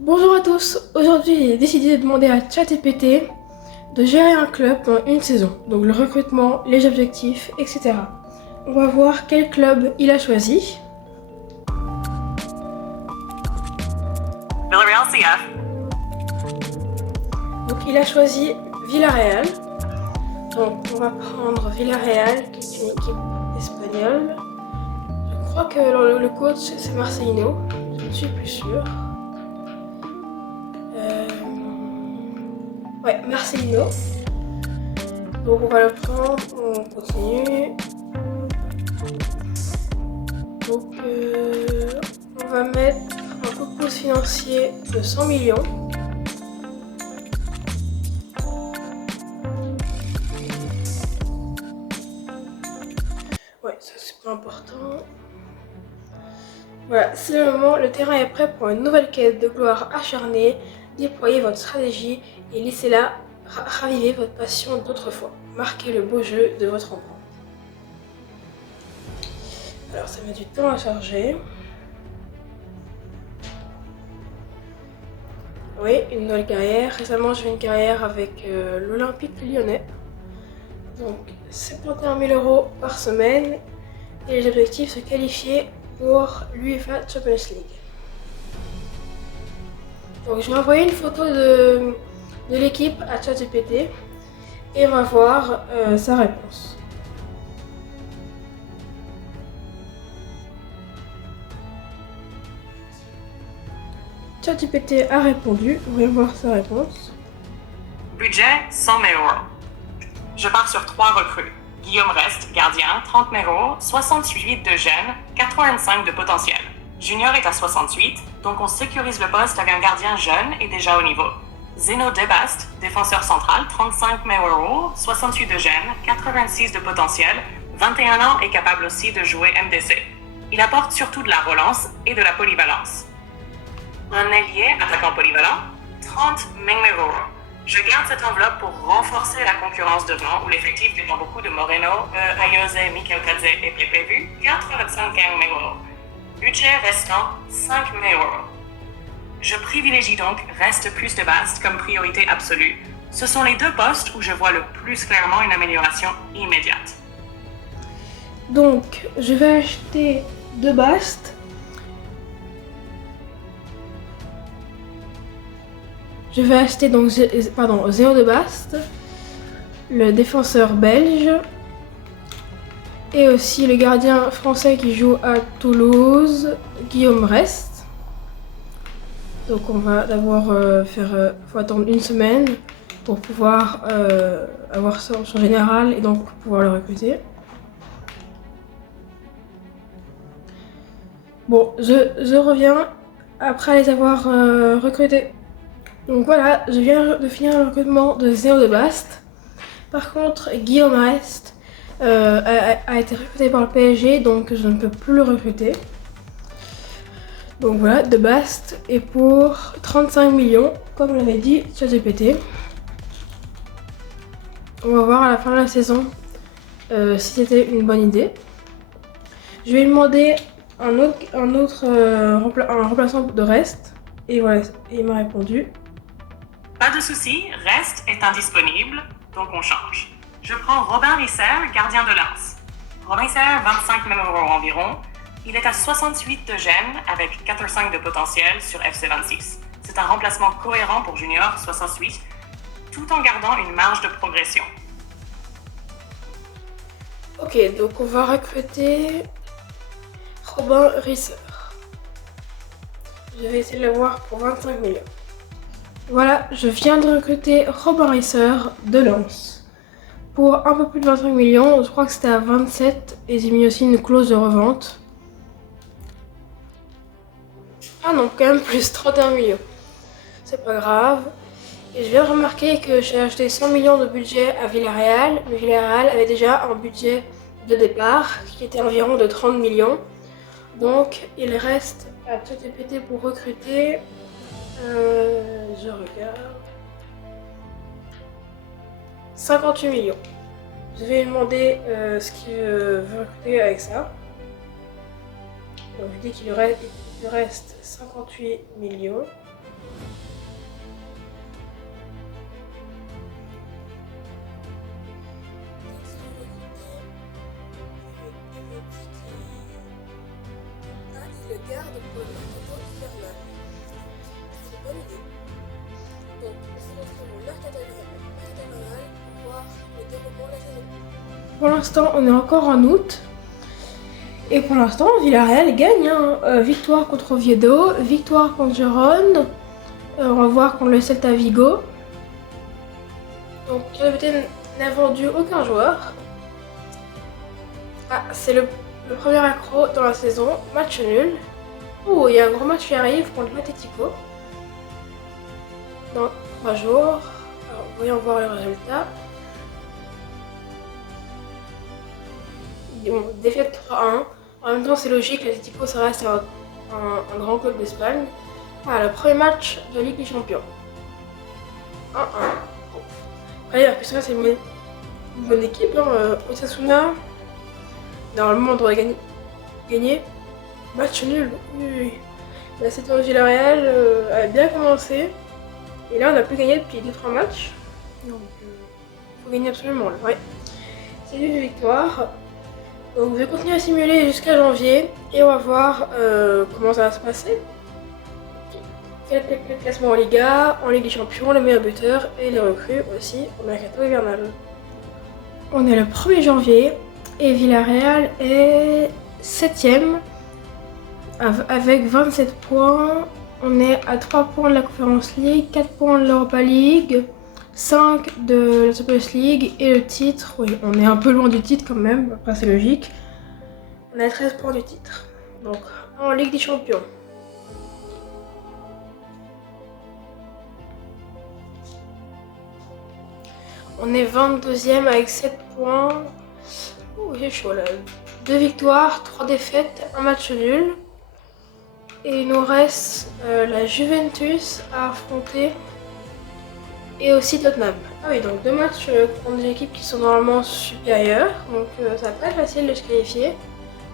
Bonjour à tous, aujourd'hui j'ai décidé de demander à ChatGPT de gérer un club pendant une saison, donc le recrutement, les objectifs, etc. On va voir quel club il a choisi. Villarreal CF. Donc il a choisi Villarreal. Donc on va prendre Villarreal qui est une équipe espagnole. Je crois que le coach c'est Marcelino, je ne suis plus sûre. Ouais, Marcelino. Donc on va le prendre, on continue. Donc on va mettre un coup de pouce financier de 100 millions. Ouais, ça c'est pas important. Voilà, c'est le moment, le terrain est prêt pour une nouvelle quête de gloire acharnée. Déployez votre stratégie et laissez-la raviver votre passion d'autrefois. Marquez le beau jeu de votre enfant. Alors ça met du temps à charger. Oui, une nouvelle carrière. Récemment, j'ai fait une carrière avec l'Olympique lyonnais. Donc 71 000 € par semaine. Et les objectifs se qualifier pour l'UEFA Champions League. Donc je vais envoyer une photo de l'équipe à ChatGPT et on va voir sa réponse. ChatGPT a répondu, on va voir sa réponse. Budget 100 000 €. Je pars sur 3 recrues. Guillaume Rest, gardien, 30 000 €, 68 de gêne, 85 de potentiel. Junior est à 68, donc on sécurise le poste avec un gardien jeune et déjà au niveau. Zeno Debast, défenseur central, 35 000 €, 68 de gêne, 86 de potentiel, 21 ans et capable aussi de jouer MDC. Il apporte surtout de la relance et de la polyvalence. Un ailier, attaquant polyvalent, 30 000 €. Je garde cette enveloppe pour renforcer la concurrence devant, où l'effectif dépend beaucoup de Moreno, Ayose, Mikel Kadze et Pepe Vu, 85 000 €. Budget restant 5 000 €. Je privilégie donc Reste plus de Bast comme priorité absolue. Ce sont les deux postes où je vois le plus clairement une amélioration immédiate. Donc je vais acheter De Bast. Je vais acheter donc Zéro De Bast, le défenseur belge, et aussi le gardien français qui joue à Toulouse, Guillaume Rest. Donc on va d'abord faut attendre une semaine pour pouvoir avoir son général et donc pouvoir le recruter. Bon, je reviens après les avoir recrutés. Donc voilà, je viens de finir le recrutement de Zéro De Bast. Par contre, Guillaume Rest a été recruté par le PSG, donc je ne peux plus le recruter. Donc voilà, De Bast est pour 35 millions, comme l'avait dit ChatGPT. On va voir à la fin de la saison si c'était une bonne idée. Je vais lui demander un remplaçant de Rest. Et voilà, il m'a répondu. Pas de souci, Reste est indisponible, donc on change. Je prends Robin Risser, gardien de Lens. Robin Risser, 25 000 € environ. Il est à 68 de gêne avec 4,5 de potentiel sur FC 26. C'est un remplacement cohérent pour Junior 68, tout en gardant une marge de progression. Ok, donc on va recruter Robin Risser. Je vais essayer de le voir pour 25 millions. Voilà, je viens de recruter Robin Risser de Lens pour un peu plus de 25 millions. Je crois que c'était à 27 et j'ai mis aussi une clause de revente. Ah non, quand même plus 31 millions. C'est pas grave. Et je viens de remarquer que j'ai acheté 100 millions de budget à Villarreal, mais Villarreal avait déjà un budget de départ qui était environ de 30 millions. Donc il reste à ChatGPT pour recruter. Je regarde. 58 millions. Je vais lui demander ce qu'il veut recruter avec ça. Donc je dis qu'il lui reste 58 millions. pour l'instant, on est encore en août. Et pour l'instant, Villarreal gagne. Victoire contre Oviedo, victoire contre Gérone. On va voir contre le Celta Vigo. Donc, ChatGPT n'a vendu aucun joueur. Ah, c'est le premier accro dans la saison. Match nul. Oh, il y a un gros match qui arrive contre l'Atlético. Dans 3 jours. Alors, voyons voir le résultat. Bon, défaite 3-1. En même temps, c'est logique, l'Atlético, ça reste un grand club d'Espagne. Voilà, le premier match de Ligue des Champions. 1-1. Après, la question, c'est une bonne équipe. Osasuna, normalement, on devrait gagner. Match nul. Oui. La saison de Villarreal a bien commencé. Et là, on n'a plus gagné depuis 2-3 matchs. Donc, il faut gagner absolument. Là. Ouais. C'est une victoire. Donc, je vais continuer à simuler jusqu'à janvier. Et on va voir comment ça va se passer. Quel classement en Liga, en Ligue des Champions, le meilleur buteur et les recrues aussi au mercato hivernal. On est le 1er janvier et Villarreal est 7ème avec 27 points. On est à 3 points de la Conference League, 4 points de l'Europa League, 5 de la Champions League et le titre. Oui, on est un peu loin du titre quand même, après c'est logique. On est à 13 points du titre. Donc en Ligue des Champions. On est 22ème avec 7 points. Oh, j'ai chaud là. 2 victoires, 3 défaites, 1 match nul. Et il nous reste la Juventus à affronter. Et aussi Tottenham. Ah oui, donc 2 matchs contre des équipes qui sont normalement supérieures. Donc ça va pas être facile de se qualifier.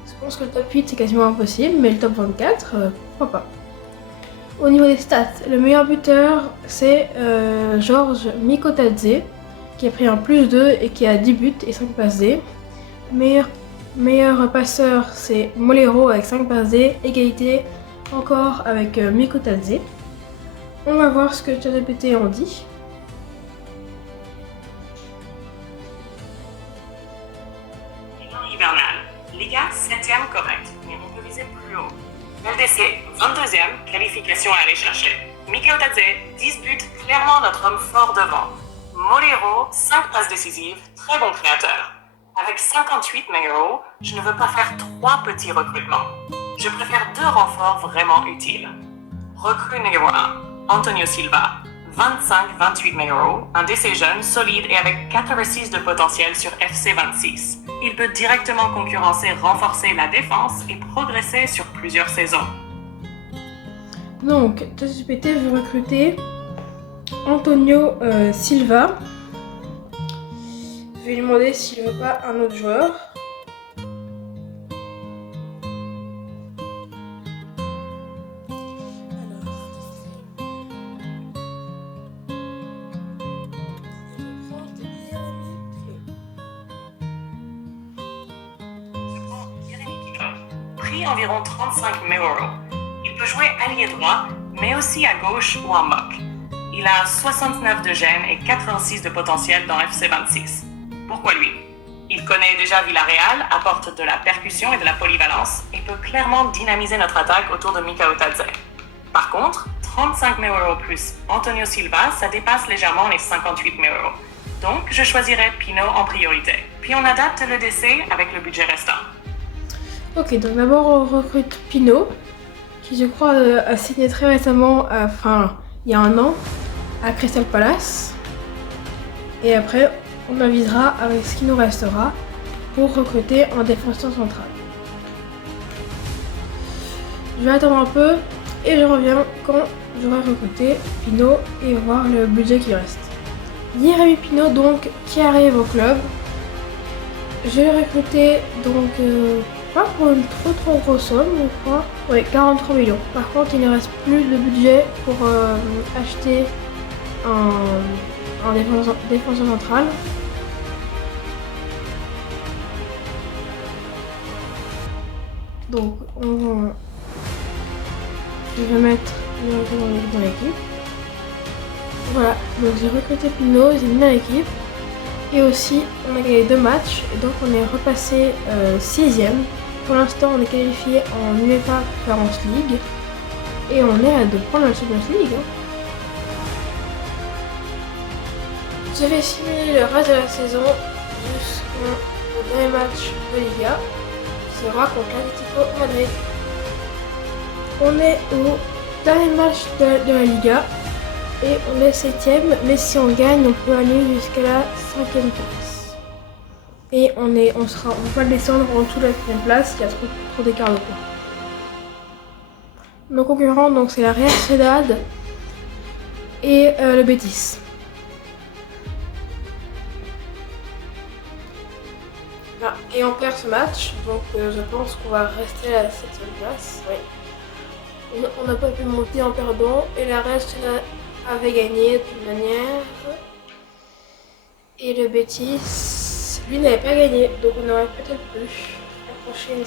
Je pense que le top 8 c'est quasiment impossible, mais le top 24, pourquoi pas. Au niveau des stats, le meilleur buteur c'est Georges Mikotadze, qui a pris un +2 et qui a 10 buts et 5 passes D. Meilleur passeur, c'est Molero avec 5 passes D. Égalité encore avec Mikotadze. On va voir ce que ChatGPT en dit. Hivernal. Liga 7ème correct, mais on peut viser plus haut. LDC 22ème, qualification à aller chercher. Mikotadze 10 buts, clairement notre homme fort devant. Molero, 5 passes décisives, très bon créateur. Avec 58 euros, je ne veux pas faire 3 petits recrutements. Je préfère 2 renforts vraiment utiles. Recrue numéro 1, Antonio Silva, 25-28 euros, un DC jeune, solide et avec 86 de potentiel sur FC 26. Il peut directement concurrencer, renforcer la défense et progresser sur plusieurs saisons. Donc, ChatGPT veut recruter Antonio Silva. Je vais lui demander s'il veut pas un autre joueur. Prix environ 35 euros. Il peut jouer ailier droit, mais aussi à gauche ou en mock. Il a 69 de gêne et 86 de potentiel dans FC 26. Pourquoi lui? Il connaît déjà Villarreal, apporte de la percussion et de la polyvalence et peut clairement dynamiser notre attaque autour de Mikotadze. Par contre, 35 euros plus Antonio Silva, ça dépasse légèrement les 58 euros. Donc, je choisirais Pinot en priorité. Puis on adapte le DC avec le budget restant. Ok, donc d'abord on recrute Pinot, qui je crois a signé très récemment, il y a 1 an, à Crystal Palace. Et après, on avisera avec ce qui nous restera pour recruter un défenseur central. Je vais attendre un peu et je reviens quand j'aurai recruté Pinot et voir le budget qui reste. Jérémy Pinot donc qui arrive au club. Je l'ai recruté donc pas pour une trop grosse somme, je crois. Oui, 43 millions. Par contre, il ne reste plus de budget pour acheter un défenseur central. Donc, je vais mettre dans l'équipe. Voilà, donc j'ai recruté Pinot, j'ai mis dans l'équipe. Et aussi, on a gagné 2 matchs, et donc on est repassé 6ème. Pour l'instant, on est qualifié en UEFA Conference League, et on est à 2 points dans la Champions League. Je vais simuler le reste de la saison jusqu'au dernier match de Liga, qui sera contre l'Atlético Madrid. On est au dernier match de la Liga. Et on est 7ème, mais si on gagne, on peut aller jusqu'à la 5ème place. Et on va descendre en dessous de la 5ème place, il y a trop d'écart de points. Nos concurrents, donc c'est la Real Sociedad et le Betis. Ah, et on perd ce match, donc je pense qu'on va rester à la 7ème place. Oui. On n'a pas pu monter en perdant, et la Real Sociedad avait gagné de toute manière. Et le Betis, lui, n'avait pas gagné, donc on aurait peut-être pu approcher une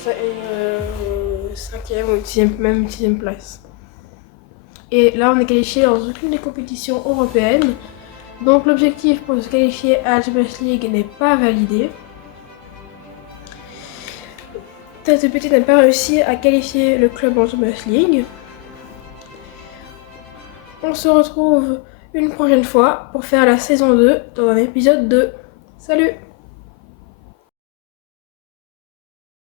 5ème ou une 6ème place. Et là, on est qualifié dans aucune des compétitions européennes, donc l'objectif pour se qualifier à la Champions League n'est pas validé. Tête Petit n'a pas réussi à qualifier le club en Champions League. On se retrouve une prochaine fois pour faire la saison 2 dans un épisode 2. Salut!